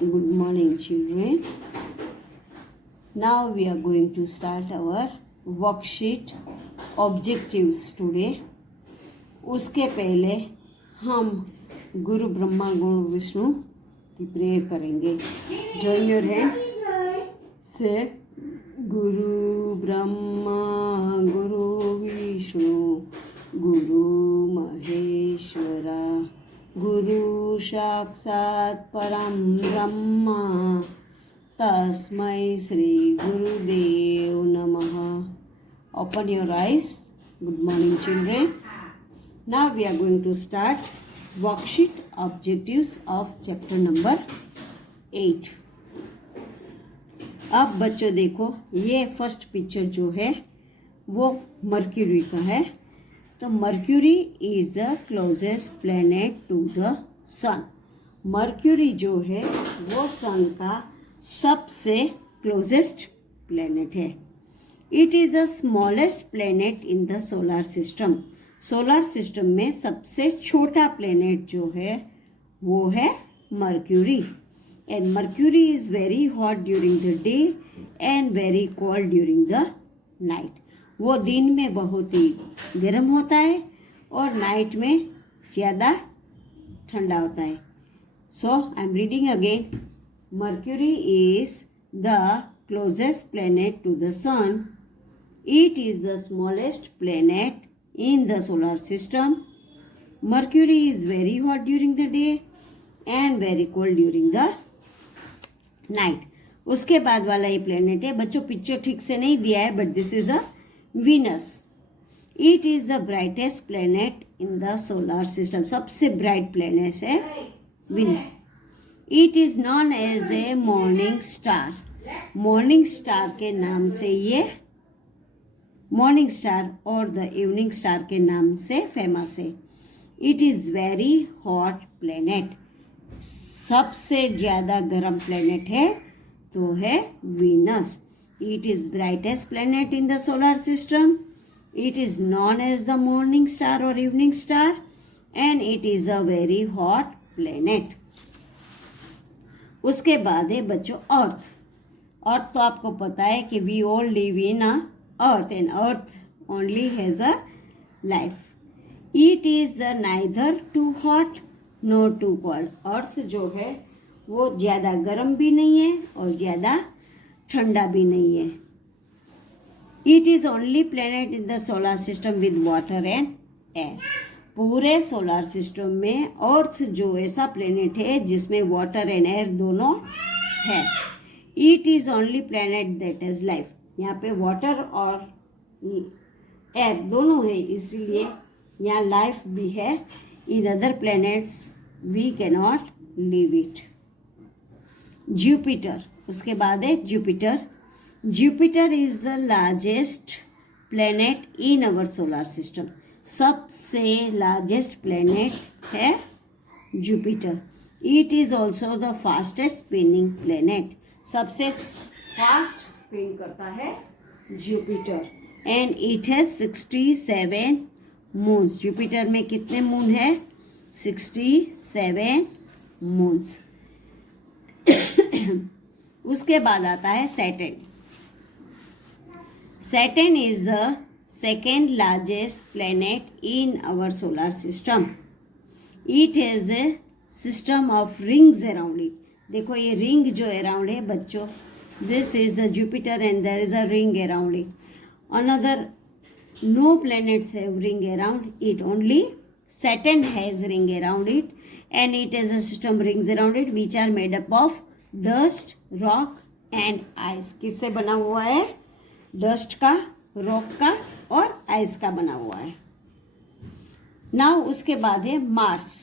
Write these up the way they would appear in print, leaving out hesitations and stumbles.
Good morning, children. Now we are going to start our worksheet objectives today. उसके पहले हम गुरु ब्रह्मा गुरु विष्णु की prayer करेंगे. Join your hands. Say गुरु ब्रह्मा गुरु विष्णु गुरु महेश्वरा गुरु साक्षात् परम ब्रह्म तस्मै श्री गुरुदेव नमः. Open your eyes. Good morning, children. Now we are going to start worksheet objectives of chapter number 8. अब बच्चों देखो, ये फर्स्ट पिक्चर जो है वो मर्क्यूरी का है. तो Mercury is the closest planet to the sun. Mercury जो है वो सन का सबसे क्लोजेस्ट प्लेनेट है. It is the smallest planet in the solar system. Solar system में सबसे छोटा प्लेनेट जो है वो है Mercury. And Mercury is very hot during the day and very cold during the night. वो दिन में बहुत ही गर्म होता है और नाइट में ज़्यादा ठंडा होता है. So I am reading again. Mercury is the closest planet to the sun. It is the smallest planet in the solar system. Mercury is very hot during the day and very cold during the night. उसके बाद वाला ये planet है बच्चों, picture ठीक से नहीं दिया है, but this is a Venus. It is the brightest planet in the solar system. सबसे ब्राइट प्लेनेट है Venus. It is known as a morning star. Morning star के नाम से ये मॉर्निंग स्टार और द इवनिंग स्टार के नाम से फेमस है. It is very hot planet. सबसे ज़्यादा गर्म प्लेनेट है तो है Venus. It is brightest planet in the solar system. It is non as the morning star और evening star and it is a very hot planet. उसके बाद है बच्चों अर्थ. अर्थ तो आपको पता है कि we all live in a earth and earth only has a life. It is the neither too hot nor too cold. earth जो है वो ज़्यादा गर्म भी नहीं है और ज़्यादा ठंडा भी नहीं है. It is only planet in the solar system with water and air. पूरे सोलर सिस्टम में अर्थ जो ऐसा प्लेनेट है जिसमें वाटर एंड एयर दोनों है. It is only planet that has life. यहाँ पे वाटर और एयर दोनों है, इसलिए यहाँ लाइफ भी है. In other planets we can not live it. Jupiter. उसके बाद है Jupiter. Jupiter is the largest planet in our solar system. सबसे लार्जेस्ट प्लैनेट है Jupiter. It is also the fastest spinning planet. सबसे फास्ट स्पिन करता है Jupiter. And it has 67 moons. Jupiter में कितने मून है? 67 मून्स. उसके बाद आता है Saturn. Saturn is the second largest planet in our solar system. It has a system of rings around it. देखो ये रिंग जो अराउंड है बच्चों, this is the Jupiter and there is a ring around it. Another no planets have ring around it, only Saturn has ring around it and it has a system rings around it which are made up of dust, rock and ice. किससे बना हुआ है? Dust का, rock का और ice का बना हुआ है. Now उसके बाद है Mars.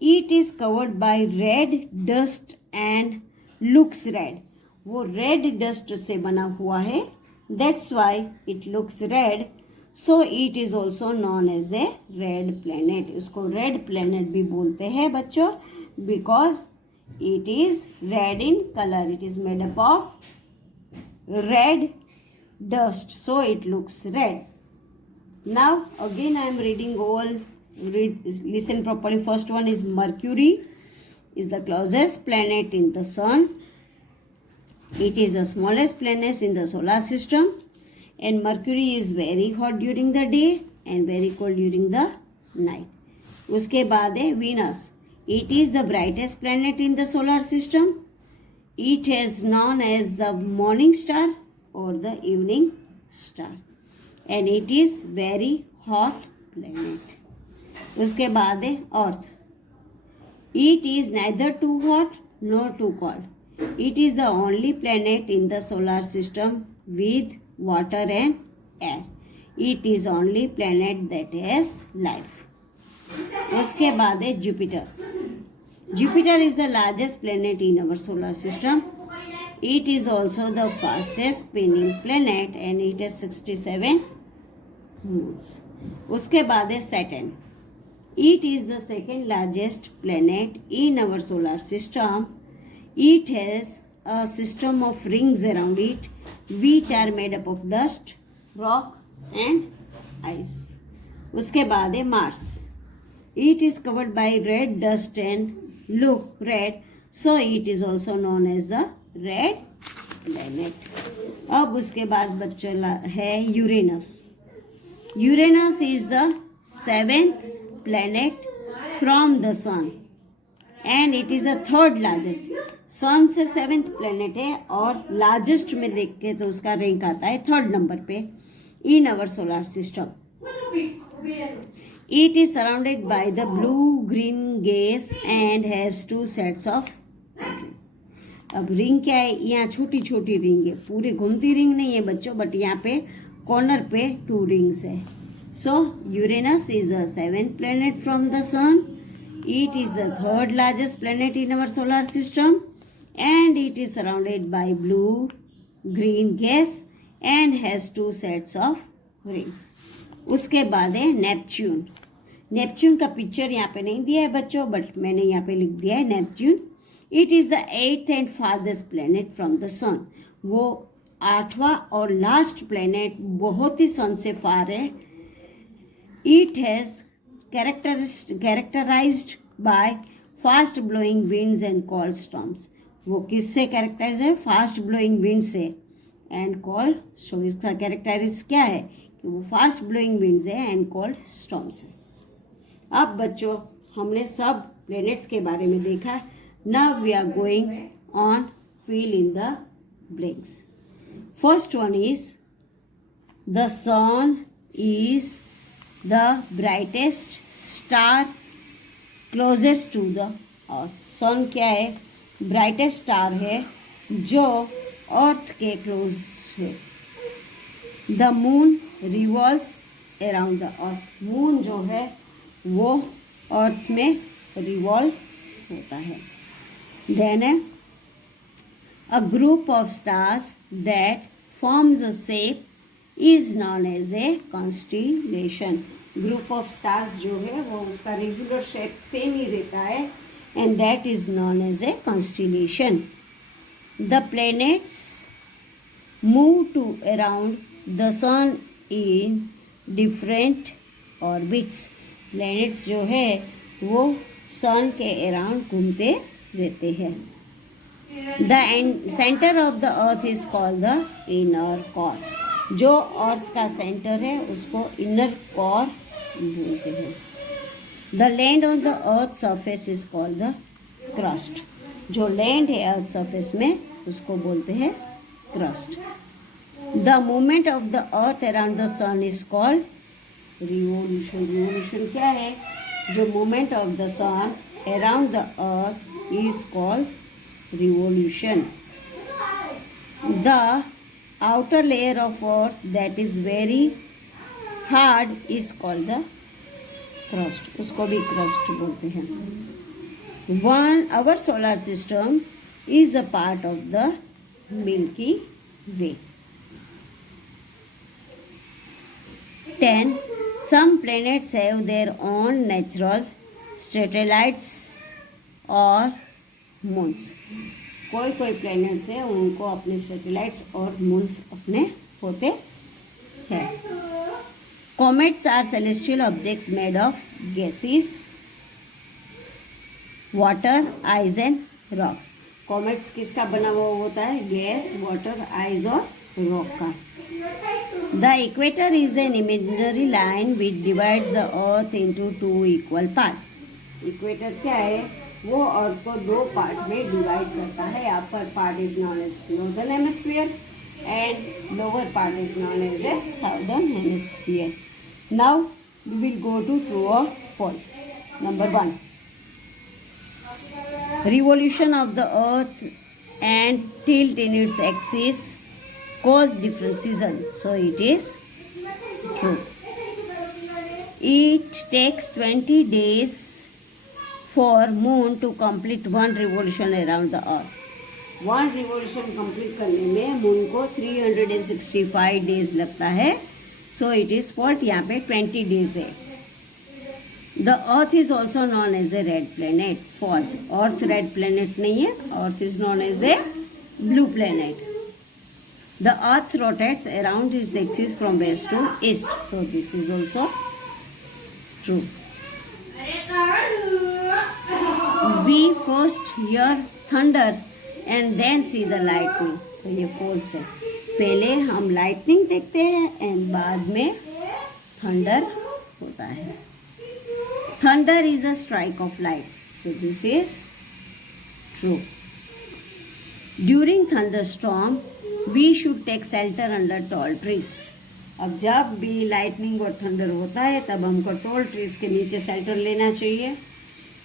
It is covered by red dust and looks red. वो रेड डस्ट से बना हुआ है. That's why it looks red. So it is also known as a red planet. उसको रेड प्लेनेट भी बोलते हैं बच्चों because it is red in colour. It is made up of red dust, so it looks red. Now again I am reading all. listen properly. First one is Mercury. is the closest planet in the sun. It is the smallest planet in the solar system, and Mercury is very hot during the day and very cold during the night. उसके बाद है Venus. It is the brightest planet in the solar system. It is known as the morning star or the evening star, and it is very hot planet. उसके बाद है Earth. It is neither too hot nor too cold. It is the only planet in the solar system with water and air. It is only planet that has life. उसके बाद है Jupiter. Jupiter is the largest planet in our solar system. It is also the fastest spinning planet and it has 67 moons. उसके बाद है Saturn. It is the second largest planet in our solar system. It has a system of rings around it, which are made up of dust, rock, and ice. उसके बाद है Mars. It is covered by red dust and look red, so it is also known as the red planet. अब उसके बाद बच्चों है Uranus. Uranus is the 7th planet from the sun, and it is the third largest. सन से 7th planet है और largest में देख के तो उसका रैंक आता है 3rd नंबर पे in our solar system. It is surrounded by the blue green gas and has 2 sets of. अब रिंग क्या है, यहाँ छोटी छोटी रिंग है, पूरी घूमती रिंग नहीं है बच्चों, बट यहाँ पे कॉर्नर पे 2 रिंग्स है. So Uranus is the 7th planet from the sun. It is the 3rd largest planet in our solar system, and it is surrounded by blue green gas and has 2 sets of rings. उसके बाद है Neptune. Neptune का picture यहाँ पे नहीं दिया है बच्चों, बट मैंने यहाँ पे लिख दिया है Neptune. It is the 8th and farthest planet from the sun. वो 8वां और लास्ट प्लेनेट बहुत ही सन से फार है. It has characterized by fast blowing winds and cold storms. वो किससे कैरेक्टराइज है, फास्ट ब्लोइंग विंड से एंड कोल्ड स्टॉर्म. इसका कैरेक्टराइज क्या है कि वो फास्ट ब्लोइंग विंड्स है एंड कोल्ड स्टॉर्म्स है. अब बच्चों हमने सब प्लैनेट्स के बारे में देखा. Now we are going on fill in the blanks. First one is the sun is the brightest star closest to the earth. Sun क्या है, ब्राइटेस्ट स्टार है जो अर्थ के क्लोज है. The moon revolves around the earth. Moon जो है वो earth में रिवॉल्व होता है. Then a group of stars that forms a shape is known as a constellation. Group of stars जो है वो उसका रेगुलर शेप सेम ही रहता है and that is known as a constellation. The planets move to around the sun in different orbits. Planets जो है वो सन के अराउंड घूमते रहते हैं. The centre of the earth is called the inner core. जो अर्थ का centre है उसको इनर कोर बोलते हैं. The land on the earth surface is called the crust. जो लैंड है अर्थ सरफेस में उसको बोलते हैं crust. The movement of the earth around the sun is called revolution. Revolution क्या है, जो movement of the sun around the earth is called revolution. The outer layer of earth that is very hard is called the crust. उसको भी crust बोलते हैं. Our solar system is a part of the Milky Way. 10. Some planets have their own natural satellites or moons. कोई कोई planets है उनको अपने satellites और मून्स अपने होते हैं. Comets are celestial objects made of gases water, ice and rocks. Comets किसका बना हुआ होता है? गैस, वाटर, आइज और रॉक का। The equator is an imaginary line which divides the earth into 2 equal parts. Equator क्या है? वो अर्थ को 2 पार्ट में डिवाइड करता है। Upper part is known as northern hemisphere and lower part is known as a southern hemisphere. Now we will go to true or false. Number 1, revolution of the earth and tilt in its axis cause different seasons, so it is true. It takes 20 days for moon to complete one revolution around the earth. 1 revolution complete करने में moon को 365 days लगता है, सो it is fault. यहाँ पे 20 days है। The earth is also known as a red planet, false. Earth red planet नहीं है, earth is known as a blue planet. The earth rotates around its axis from west to east, so this is also true. We first hear thunder and then see the lightning, तो ये false है। पहले हम lightning देखते हैं and बाद में thunder होता है। Thunder is a strike of light, so this is true. During thunder storm we should take shelter under tall trees. अब जब भी लाइटनिंग और थंडर होता है तब हमको टॉल ट्रीज के नीचे शेल्टर लेना चाहिए।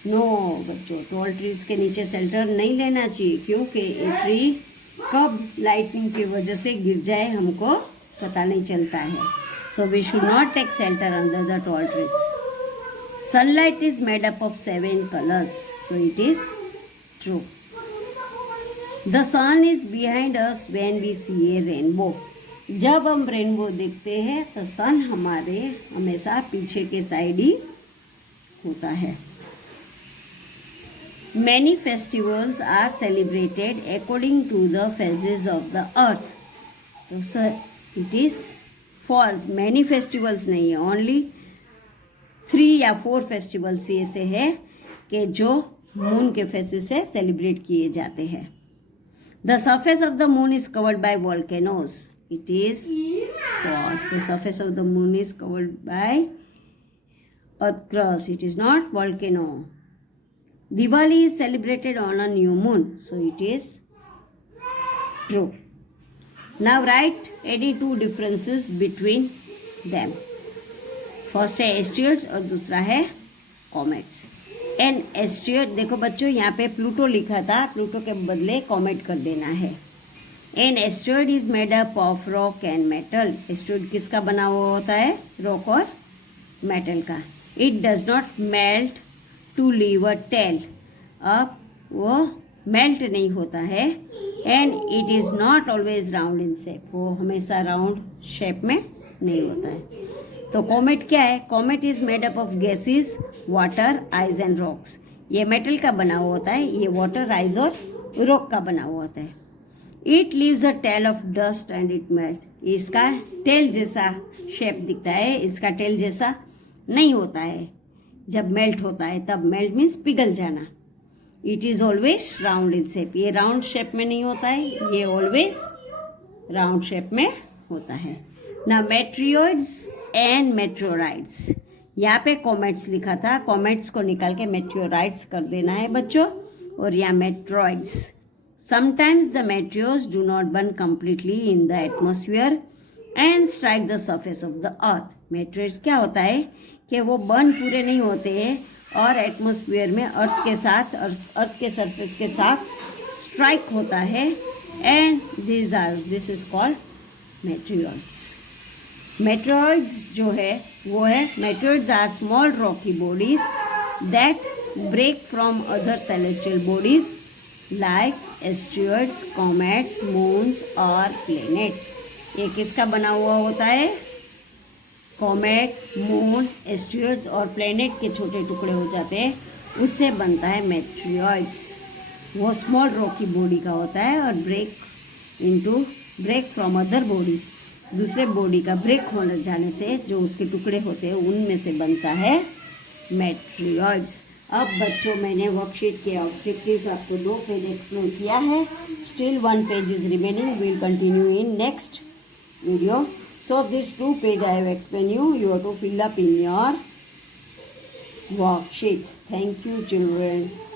नो बच्चों, टॉल ट्रीज के नीचे शेल्टर नहीं लेना चाहिए, क्योंकि ये ट्री कब लाइटनिंग की वजह से गिर जाए हमको पता नहीं चलता है। So we should not take shelter under the tall trees. Sunlight is made up of 7 colours, so it is true. The sun is behind us when we see a rainbow. जब हम रेनबो देखते हैं तो सन हमारे हमेशा पीछे के side ही होता है। Many festivals are celebrated according to the phases of the earth. तो sir, it is false. Many festivals नहीं है, only 3 या 4 festivals ऐसे है कि जो मून के फेसेस से सेलिब्रेट किए जाते हैं। The surface of the moon is covered by volcanoes. It is false. The surface of the moon is covered by earth crust. It is not volcano. Diwali is celebrated on a new moon, so it is true. Now write any 2 differences between them. First है asteroids और दूसरा है comets. N asteroid, देखो बच्चों यहाँ पे Pluto लिखा था, प्लूटो के बदले कॉमेट कर देना है। An asteroid is made up of rock and metal. Asteroid किसका बना हुआ होता है? रॉक और मेटल का। It does not melt to leave a tail. अब वो मेल्ट नहीं होता है। And it is not always round in shape, वो हमेशा राउंड शेप में नहीं होता है। तो कॉमेट क्या है? Comet is made up of gases, water, ice and rocks. ये मेटल का बना हुआ होता है, ये वाटर, आइज और रॉक का बना हुआ होता है। It leaves a tail of dust and it melt. इसका टेल जैसा शेप दिखता है, इसका टेल जैसा नहीं होता है। जब मेल्ट होता है तब मेल्ट मीन्स पिघल जाना। It is always round in shape, ये राउंड शेप में नहीं होता है, ये ऑलवेज राउंड शेप में होता है ना। मेट्रियोइड्स एंड मेट्रोराइड्स, यहाँ पे कॉमेट्स लिखा था, कॉमेट्स को निकाल के मेट्रियोराइड्स कर देना है बच्चों, और यहाँ meteoroids. Sometimes the meteors do not burn completely in the atmosphere and strike the surface of the earth. Meteors क्या होता है कि वो बर्न पूरे नहीं होते हैं और एटमॉस्फेयर में अर्थ के सरफेस के साथ स्ट्राइक होता है। And this is called meteoroids. Meteoroids जो है वो है, meteoroids are small rocky bodies that break from other celestial bodies like asteroids, comets, moons और प्लैनेट्स। ये किसका बना हुआ होता है? कॉमेट, मून, एस्ट्रॉयड्स और प्लैनेट के छोटे टुकड़े हो जाते हैं, उससे बनता है मेट्रियोइड्स। वो स्मॉल रॉकी बॉडी का होता है और ब्रेक फ्रॉम अदर बॉडीज, दूसरे बॉडी का ब्रेक होने जाने से जो उसके टुकड़े होते हैं उनमें से बनता है मेट्रियोइड्स। अब बच्चों मैंने वर्कशीट के ऑब्जेक्टिव्स आपको 2 पेज एक्सप्लेन किया है. Still 1 page is remaining. Will continue in next video. So this 2 page I have explained you. You have to fill up in your worksheet. Thank you, children.